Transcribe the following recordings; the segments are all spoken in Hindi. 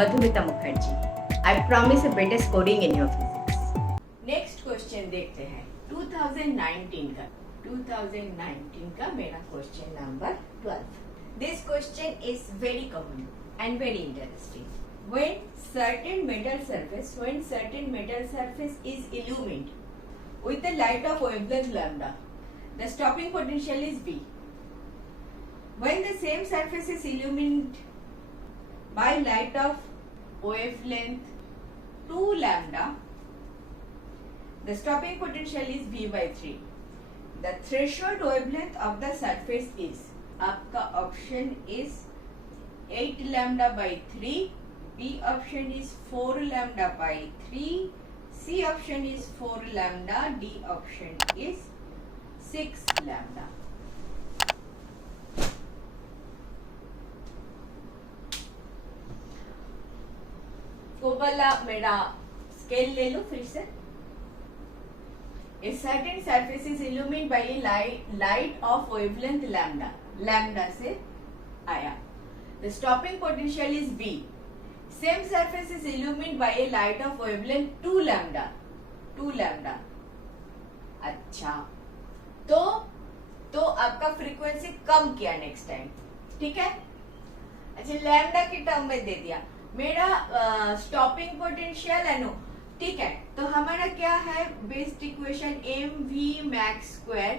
Madhumita Mukherjee. I promise a better scoring in your physics. Next question देखते हैं 2019 का मेरा question number 12. This question is very common and very interesting. When certain metal surface is illumined with the light of wavelength lambda, the stopping potential is V. When the same surface is illumined by light of wavelength 2 lambda, the stopping potential is V by 3. The threshold wavelength of the surface is, आपका option is 8 lambda by 3, B option is 4 lambda by 3, C option is 4 lambda, D option is 6 lambda. वो वाला मेरा स्केल ले लो फिर से. A certain surface is illumined by a light of wavelength lambda. Lambda से आया. The stopping potential is V. Same surface is illumined by a light of wavelength 2 lambda. 2 lambda. अच्छा, तो आपका फ्रीक्वेंसी कम किया नेक्स्ट टाइम, ठीक है. अच्छा, लैम्डा के टर्म में दे दिया. मेरा स्टॉपिंग पोटेंशियल है नो, ठीक है. तो हमारा क्या है based equation mv max square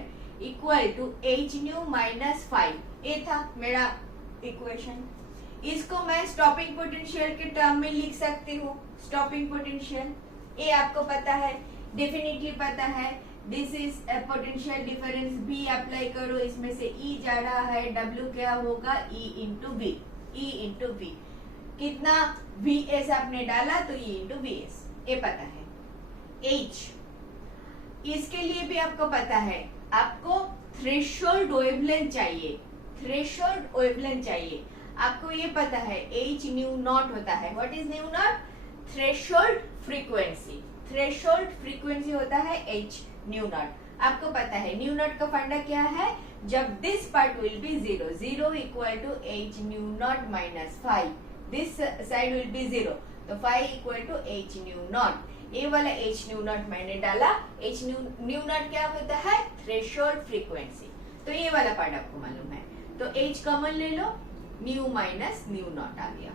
equal to h nu minus 5. ये था मेरा इक्वेशन. इसको मैं स्टॉपिंग पोटेंशियल के टर्म में लिख सकती हूँ. स्टॉपिंग पोटेंशियल ये आपको पता है, डेफिनेटली पता है. This is potential difference. B apply करो, इसमें से E जा रहा है, W क्या होगा E इंटू V. कितना Vs आपने डाला तो E इंटू Vs, ये पता है. H इसके लिए भी आपको पता है. आपको थ्रेशोल्ड वेवलेंथ चाहिए. आपको ये पता है H न्यू नॉट होता है. What is new not? Threshold frequency होता है H न्यू नॉट. आपको पता है न्यू नॉट का फंडा क्या है? जब this part will be 0 equal to H nu not minus 5, this side will be 0, तो 5 equal to H nu not. ये वाला H न्यू नॉट मैंने डाला. H न्यू नॉट क्या होता है? Threshold frequency. तो ये वाला पार्ट आपको मालूम है. तो H कॉमन ले लो, न्यू माइनस न्यू नॉट आ गया.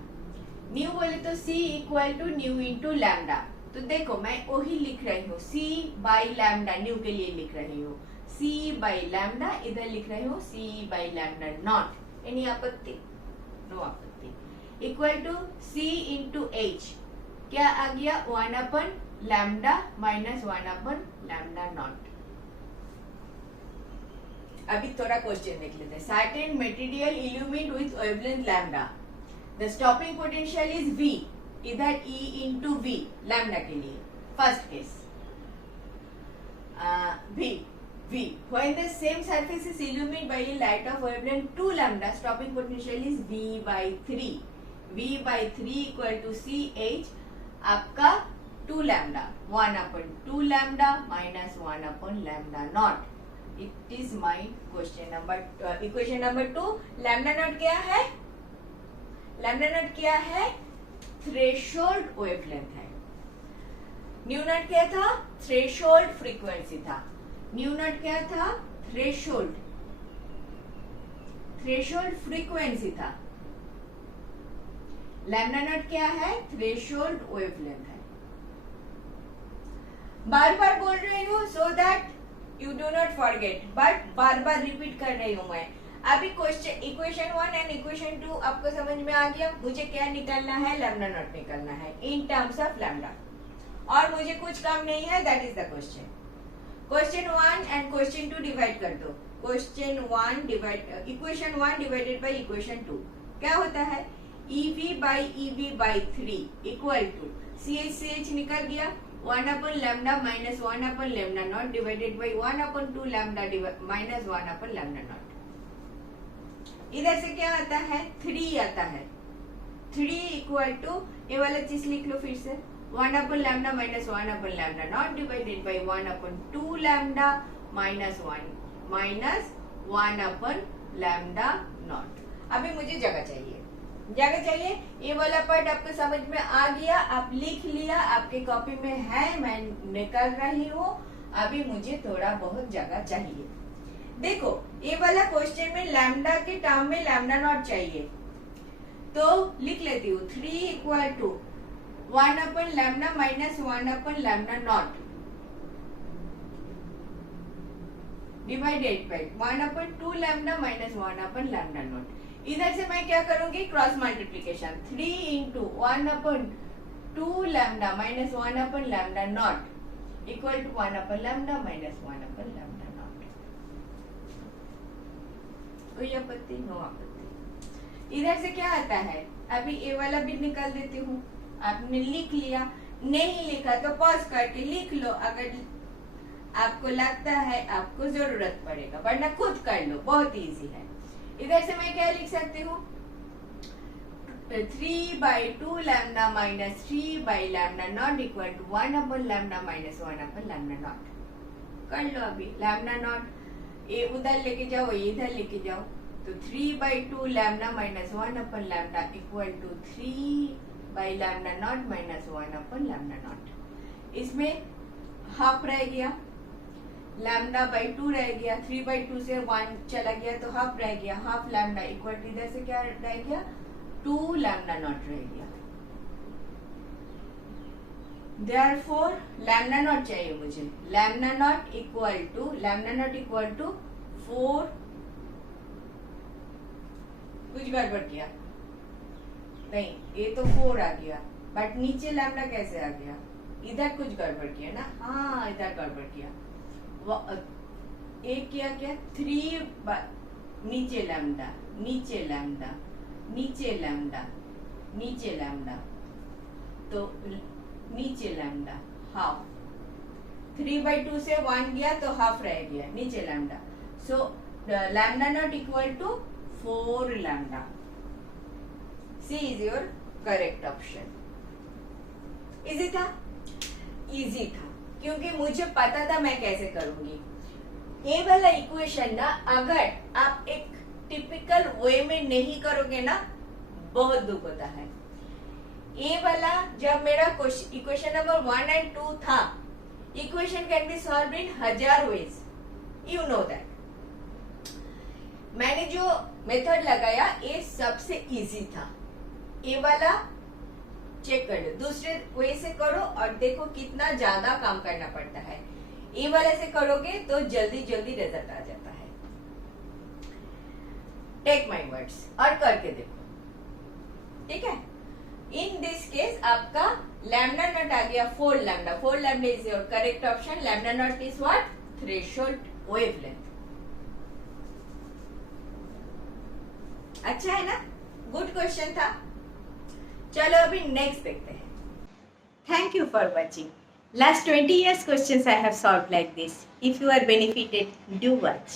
न्यू बोले तो C equal to nu into lambda. तो देखो मैं वही लिख रही हूँ, C बाई लैम्डा न्यू के लिए लिख रही हूँ. C बाई लैम्डा इधर लिख रही हूँ C by lambda naught. Any आपत्ति? नो आपत्ति. Equal to C into H क्या आ गया? 1 अपन लैम्डा माइनस 1 अपन लैम्डा नॉट. अभी थोड़ा क्वेश्चन देख लेते हैं. Certain material illuminate with wavelength lambda, the stopping potential is V. इधर E इंटू V लैम्डा के लिए. First case V. When the same surface is illuminated by a light of wavelength 2 lambda, stopping potential is V by 3. V by 3 equal to CH आपका 2 lambda, 1 upon 2 lambda minus 1 upon lambda naught. It is my question number equation number 2. Lambda naught क्या है? Lambda naught क्या है? थ्रेशोल्ड वेवलेंथ है. न्यू नॉट क्या था? थ्रेशोल्ड फ्रीक्वेंसी था. न्यू नॉट क्या था? थ्रेशोल्ड फ्रीक्वेंसी था. लैम्डा नॉट क्या है? थ्रेशोल्ड वेवलेंथ है. बार बार बोल रही हूँ so that you do not forget, but bar bar repeat कर रही हूँ मैं. अभी क्वेश्चन इक्वेशन 1 एंड इक्वेशन 2 आपको समझ में आ गया. मुझे क्या निकालना है? लैम्डा नॉट निकालना है इन टर्म्स ऑफ लैम्डा, और मुझे कुछ काम नहीं है. That is the question. Question 1 and question 2 divide कर दो. इक्वेशन 1 डिवाइडेड बाई इक्वेशन 2 क्या होता है? EV by EV by 3 equal to CH निकल गया. 1 अपन lambda minus 1 upon lambda not divided by 1 upon 2 lambda minus 1 upon lambda not. इधर से क्या आता है? 3 आता है. 3 इक्वल टू ये वाला चीज लिख लो फिर से. 1 अपन lambda minus 1 upon lambda not divided by 1 upon 2 lambda minus 1 upon lambda naught. अभी मुझे जगह चाहिए. जगह चाहिए। ये वाला पार्ट आपको समझ में आ गया, आप लिख लिया, आपके कॉपी में है, मैं निकाल रही हूँ। अभी मुझे थोड़ा बहुत जगह चाहिए। देखो ये वाला क्वेश्चन में लैम्डा के टर्म में लैम्डा नॉट चाहिए, तो लिख लेती हूँ 3 equal to 1 upon lambda minus 1 upon lambda not divided by 1 upon 2 lambda minus 1 upon lambda not. इधर से मैं क्या करूंगी, cross multiplication 3 into 1 upon 2 lambda minus 1 upon lambda not equal to 1 upon lambda minus 1 upon lambda not. कोई आपत्ति? नो आपत्ति। इधर से क्या आता है, अभी ये वाला भी निकाल देती हूँ। आपने लिख लिया, नहीं लिखा तो पॉज करके लिख लो, अगर आपको लगता है आपको जरूरत पड़ेगा, वरना खुद कर लो, बहुत इजी है। इधर से मैं क्या लिख सकती हूँ, 3/2 lambda minus 3 by lambda not equal to 1 upon lambda minus 1 upon lambda not. कर लो अभी लैम्डा नॉट, ये उधर लेके जाओ, ये इधर लेके जाओ, तो 3/2 lambda minus 1 upon lambda equal to 3 by lambda not minus 1 upon lambda not. इसमें हाफ रह गया, लैम्डा बाई 2 रह गया, 3/2 से 1 चला गया तो हाफ रह गया, हाफ लैम्डा इक्वल टू इधर से क्या रह गया, 2 लैम्डा नॉट रह गया। देयरफॉर लैम्डा नॉट चाहिए मुझे, लैम्डा नॉट इक्वल टू 4। कुछ गड़बड़ किया नहीं, ये तो 4 आ गया, बट नीचे लैम्डा कैसे आ गया, इधर कुछ गड़बड़ किया ना, हाँ इधर गड़बड़ किया। एक किया क्या, 3 नीचे लैम्डा नीचे लैम्डा नीचे लैम्डा नीचे लैम्डा, तो नीचे लैम्डा हाफ, 3/2 से 1 गया तो हाफ रह गया नीचे lambda, so lambda not equal to 4 lambda. C is your correct option. Easy था? इजी था क्योंकि मुझे पता था मैं कैसे करूंगी। ये वाला इक्वेशन ना अगर आप एक टिपिकल वे में नहीं करोगे ना, बहुत दुख होता है। ये वाला जब मेरा इक्वेशन नंबर 1 and 2 था, equation can be solved in 1000 ways, you know that. मैंने जो मेथड लगाया ये सबसे इजी था। ये वाला चेक कर लो, दूसरे वे से करो और देखो कितना ज्यादा काम करना पड़ता है। ये वाले से करोगे तो जल्दी जल्दी रिजल्ट आ जाता है। टेक माय वर्ड्स और करके देखो, ठीक है। इन दिस केस आपका लैम्डा नॉट आ गया 4 lambda. 4 lambda is your correct option. Lambda naught is what, threshold wavelength. अच्छा है ना, गुड क्वेश्चन था। चलो अभी नेक्स्ट देखते हैं। Thank you for watching. Last 20 years questions I have solved like this. If you are benefited, do watch.